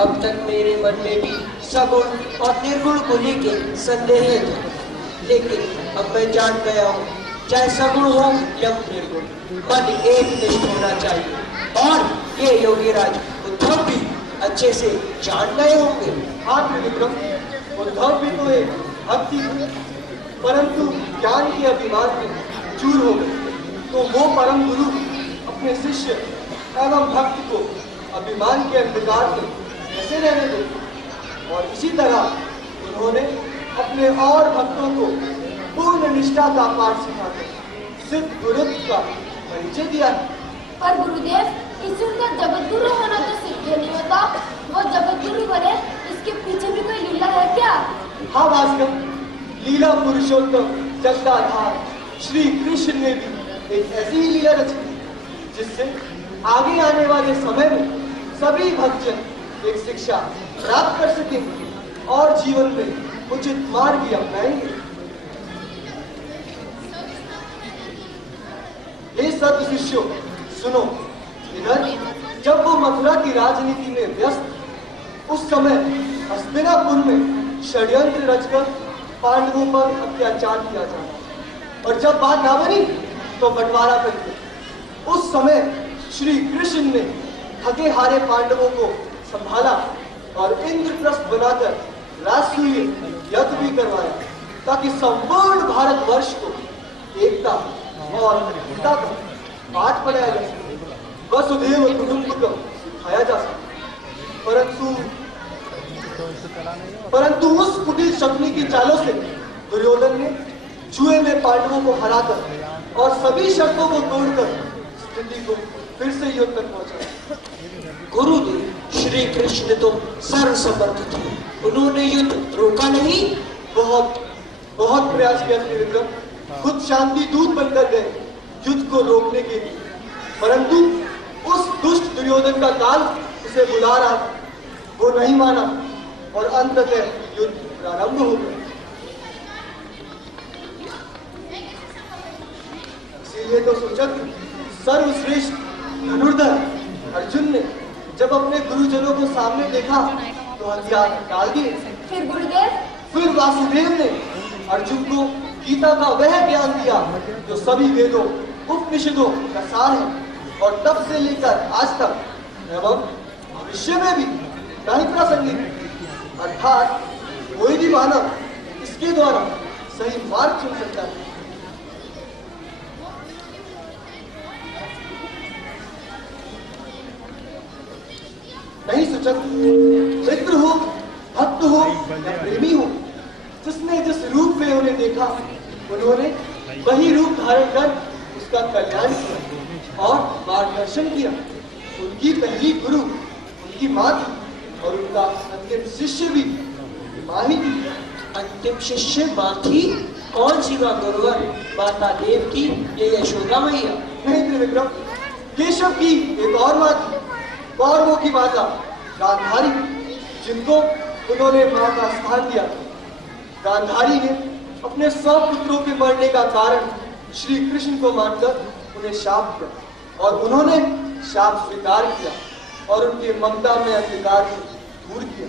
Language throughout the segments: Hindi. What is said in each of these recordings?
अब तक मेरे मन में भी सगुण और निर्गुण को लेकर संदेह था, लेकिन अब मैं जान गया हूँ, चाहे सगुण हो या निर्गुण, मन एक निष्ठ होना चाहिए। और ये योगीराज उद्धव भी अच्छे से जान गए होंगे। हाँ त्रिविक्रम, उद्धव भी तो एक भक्ति, परंतु ज्ञान के अभिमान में चूर हो गए, तो वो परम गुरु अपने शिष्य एवं भक्त को अभिमान के अंधकार में कैसे रहने देते। और इसी तरह उन्होंने अपने और भक्तों को पूर्ण निष्ठा का पाठ सिखाकर सिद्ध गुरुत्व का परिचय दिया है। पर गुरुदेव, इसी उनका जगत गुरु होना तो सिद्ध नहीं होता, वो जगत गुरु बने, इसके पीछे भी कोई लीला है क्या? हाँ भास्कर, लीला पुरुषोत्तम जगदाधार श्री कृष्ण ने भी एक ऐसी ही लीला रची जिससे आगे आने वाले समय में सभी भक्तजन एक शिक्षा प्राप्त कर सकेंगे और जीवन में उचित मार्ग अपनाएंगे। हे सत शिष्यों, सुनो, इधर जब वो मथुरा की राजनीति में व्यस्त, उस समय हस्तिनापुर में षड्यंत्र रचकर पांडवों पर अत्याचार किया जाता, और जब बात ना बनी तो बंटवारा करके उस समय श्री कृष्ण ने थके हारे पांडवों को संभाला और इंद्रप्रस्थ बनाकर राष्ट्रीय यज्ञ भी करवाया, ताकि संपूर्ण भारतवर्ष को एकता और अहिंसा का पाठ पढ़ाया जा सके, वसुधैव कुटुंबकम सिखाया जा सके। परंतु उस कुटिल शक्ति की चालों से दुर्योधन ने जुए में पांडवों को हराकर और सभी शर्तों को तोड़कर स्थिति को फिर से युद्ध तक पहुंचाया। गुरुदेव, श्री कृष्ण तो सर्वसमर्थ थे, उन्होंने युद्ध रोका नहीं। बहुत बहुत प्रयास किया त्रिविक्रम, खुद शांति दूत बनकर गए युद्ध को रोकने के लिए, परंतु उस दुष्ट दुर्योधन का काल उसे बुला रहा, वो नहीं माना और अंततः युद्ध प्रारंभ हो गया। इसीलिए तो सोचा कि सर्वश्रेष्ठ धनुर्धर अर्जुन ने जब अपने गुरुजनों को सामने देखा तो हथियार डाल दिए। फिर गुरुदेव? फिर वासुदेव ने अर्जुन को गीता का वह ज्ञान दिया जो सभी वेदों उपनिषदों का सार है, और तब से लेकर आज तक एवं भविष्य में भी नहीं प्रासंगिक, अर्थात कोई भी मानव इसके द्वारा सही मार्ग चुन सकता है। नहीं सूचक, मित्र हो, भक्त हो या प्रेमी हो, जिसने जिस रूप में उन्हें देखा, उन्होंने वही रूप धारण कर उसका कल्याण किया और मार्गदर्शन किया। उनकी पहली गुरु उनकी माँ थी, और उनका अंतिम शिष्य भी माँ ही थी। अंतिम शिष्य माँ थी? कौन सी माँ गुरुवर? माता देव की या यशोदा मैया? नहीं त्रिविक्रम, केशव की एक और माँ थी, कौरवों की माता गांधारी, जिनको उन्होंने माँ का स्थान दिया। गांधारी ने अपने 100 पुत्रों के मरने का कारण श्री कृष्ण को मानकर उन्हें शाप दिया, और उन्होंने शाप स्वीकार किया और उनके ममता में अंधकार को दूर किया।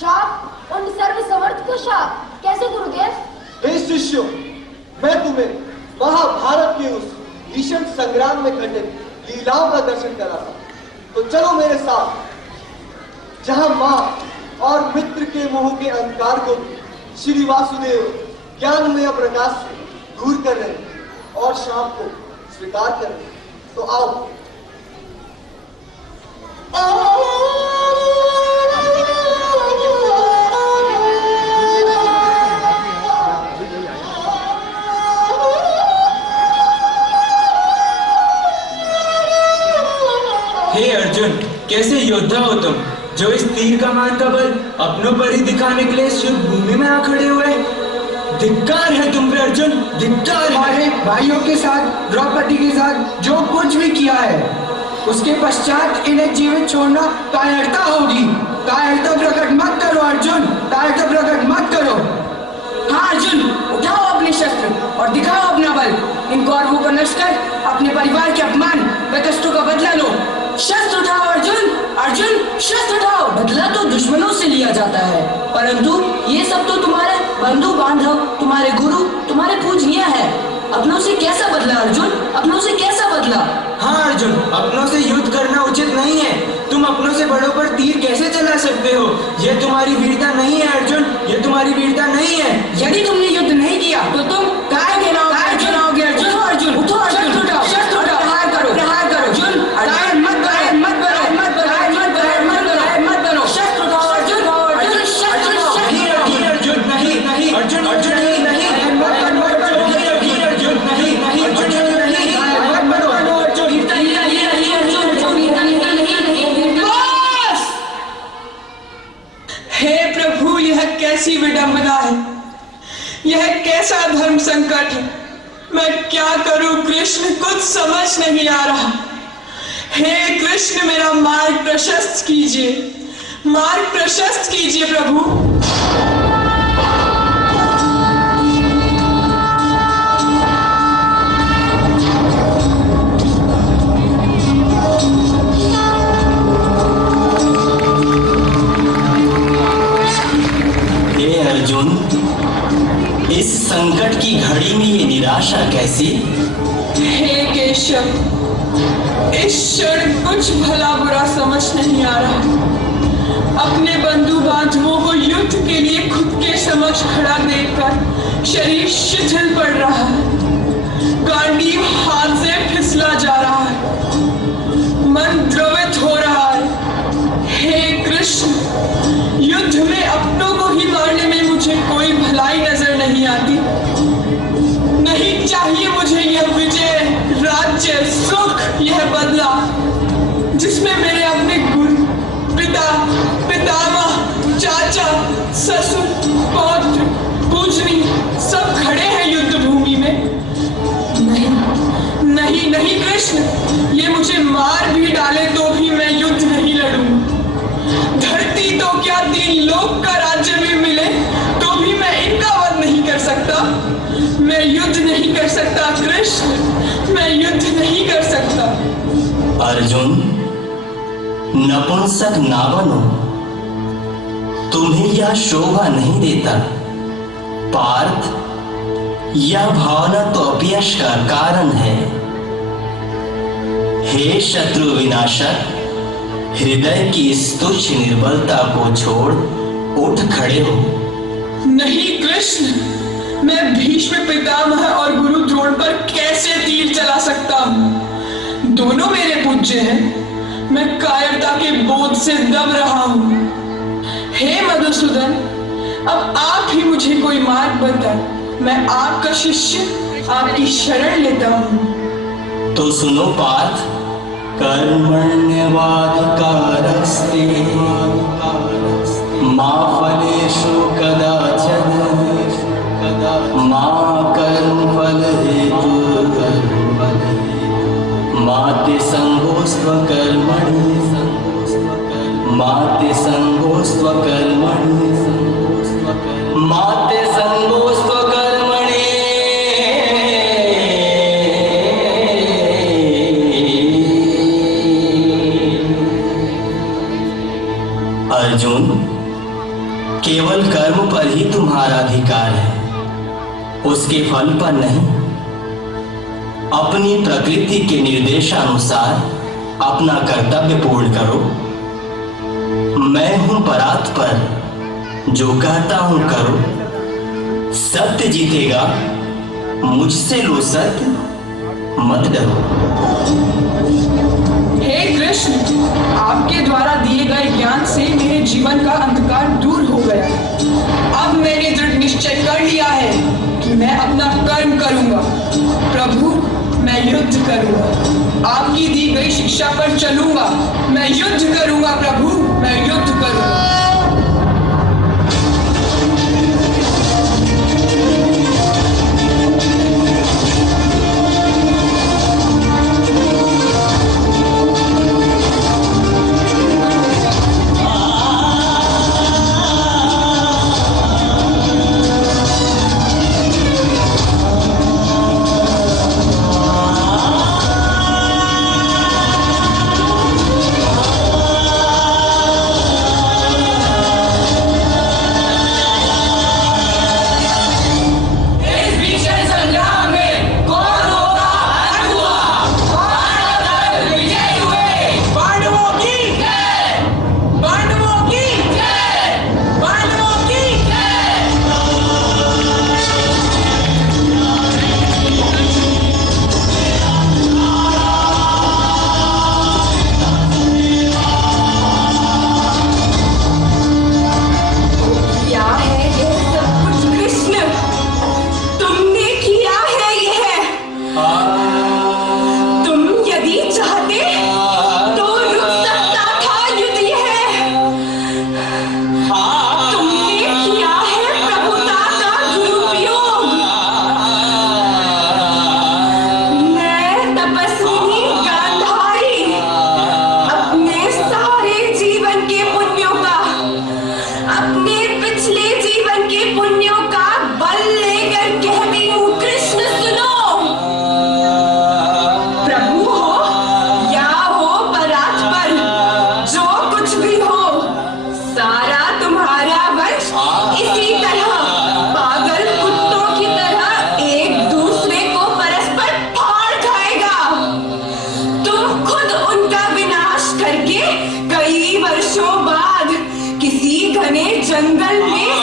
शाप? उन सर्वसमर्थ को शाप? कैसे गुरुदेव? हे शिष्यों, मैं तुम्हें महाभारत के उस भीषण संग्राम में घटित लीलाओं का दर्शन कराता, तो चलो मेरे साथ, जहां माँ और मित्र के मोह के अंधकार को श्री वासुदेव ज्ञानमय प्रकाश से दूर कर रहे हैं और शाम को स्वीकार कर रहे हैं। तो आओ। हे अर्जुन, कैसे योद्धा हो तुम, जो इस तीर कमान का बल अपनों पर ही दिखाने के लिए शुभ भूमि में आ खड़े हुए। धिक्कार है तुम पे अर्जुन, धिक्कार। हमारे भाइयों के साथ, द्रौपदी के साथ जो कुछ भी किया है, उसके पश्चात इन्हें जीवित छोड़ना कायरता होगी। कायरता प्रकट मत करो अर्जुन, कायरता प्रकट मत करो। हाँ अर्जुन, उठाओ अपने शस्त्र और दिखाओ अपना बल। इन कौरवों को नष्ट कर अपने परिवार के अपमान व कष्टों का बदला लो। शस्त्र उठाओ अर्जुन, अर्जुन, शस्त्र उठाओ। बदला तो दुश्मनों से लिया जाता है, परंतु ये सब तो तुम्हारे बंधु बांधव, तुम्हारे गुरु, तुम्हारे पूजनीय है। अपनों से कैसा बदला अर्जुन, अपनों से कैसा बदला? हाँ अर्जुन, अपनों से युद्ध करना उचित नहीं है। तुम अपनों से बड़ों पर तीर कैसे चला सकते हो? यह तुम्हारी वीरता नहीं है अर्जुन, यह तुम्हारी वीरता नहीं है। यदि तुमने युद्ध नहीं किया तो तुम काय गिनाओगे अर्जुन? उठो अर्जुन, उठो अर्जुन, शस्त्र उठाओ, प्रहार करो, प्रहार करो अर्जुन। अर्जुन मत करो, मत करो, मत करो, मत करो, मत करो, मत करो। शस्त्र उठाओ अर्जुन, अर्जुन शस्त्र। नहीं अर्जुन, नहीं नहीं अर्जुन, अर्जुन नहीं नहीं कैसी विडंबना है, यह कैसा धर्म संकट है। मैं क्या करूं कृष्ण, कुछ समझ नहीं आ रहा। हे कृष्ण, मेरा मार्ग प्रशस्त कीजिए, मार्ग प्रशस्त कीजिए प्रभु। अर्जुन, इस संकट की घड़ी में ये निराशा कैसी? हे केशव, इस क्षण कुछ भला बुरा समझ नहीं आ रहा। अपने बंधु बांधवों को युद्ध के लिए खुद के समक्ष खड़ा देखकर शरीर शिथिल पड़ रहा है, गांडीव हाथ से फिसला जा रहा है, मन द्रवित हो रहा है। हे कृष्ण, युद्ध में अपनों को ही मारने में मुझे कोई भलाई नजर नहीं आती। नहीं चाहिए मुझे यह विजय, राज्य, सुख, यह बदला जिसमें मेरे अपने गुरु, पिता, पितामह, चाचा, ससुर, पौत्र, पूजनी सब खड़े हैं युद्ध भूमि में। नहीं नहीं नहीं कृष्ण, ये मुझे मार भी डाले तो भी मैं युद्ध नहीं लड़ूंगा। धरती तो क्या 3 लोक का राज्य भी मिले तो भी मैं इनका वध नहीं कर सकता। मैं युद्ध नहीं कर सकता कृष्ण, मैं युद्ध नहीं कर सकता। अर्जुन, नपुंसक ना बनो, तुम्हें यह शोभा नहीं देता। पार्थ, यह भावना तो अपयश का कारण है। हे शत्रु विनाशक, हृदय की इस तुच्छ निर्बलता को छोड़ उठ खड़े हो। नहीं कृष्ण, मैं भीष्म पितामह और गुरु द्रोण पर कैसे तीर चला सकता हूँ? दोनों मेरे पूज्य हैं, मैं कायरता के बोझ से दब रहा हूँ। हे मधुसूदन, अब आप ही मुझे कोई मार्ग बताएं। मैं आपका शिष्य, आपकी शरण लेता हूँ। तो सुनो पार्थ, कर्मण्यवाधिकारस्ते मा फलेषु कदाचन मा कर्मफल हेतुर्भूः मा ते संगोस्त्वकर्मणि मा ते संगोस्त्वकर्मणि मा ते संगोस्त्वकर्मणि। अर्जुन, केवल कर्म पर ही तुम्हारा अधिकार है, उसके फल पर नहीं। अपनी प्रकृति के निर्देशानुसार अपना कर्तव्य पूर्ण करो। मैं हूं परात्पर, जो कहता हूं करो। सत्य जीतेगा, मुझसे लो सत्य, मत डरो। हे कृष्ण, आपके द्वारा दिए गए ज्ञान से मेरे जीवन का अंधकार दूर हो गया। अब मैंने दृढ़ निश्चय कर लिया है कि मैं अपना कर्म करूंगा। प्रभु, मैं युद्ध करूंगा, आपकी दी गई शिक्षा पर चलूंगा। मैं युद्ध करूंगा प्रभु, मैं युद्ध करूंगा। बल लेकर कहती हूँ कृष्ण सुनो। प्रभु हो या हो परात पर, जो कुछ भी हो, सारा तुम्हारा वंश इसी तरह पागल कुत्तों की तरह एक दूसरे को परस्पर फाड़ खाएगा। तुम खुद उनका विनाश करके कई वर्षों बाद किसी घने जंगल में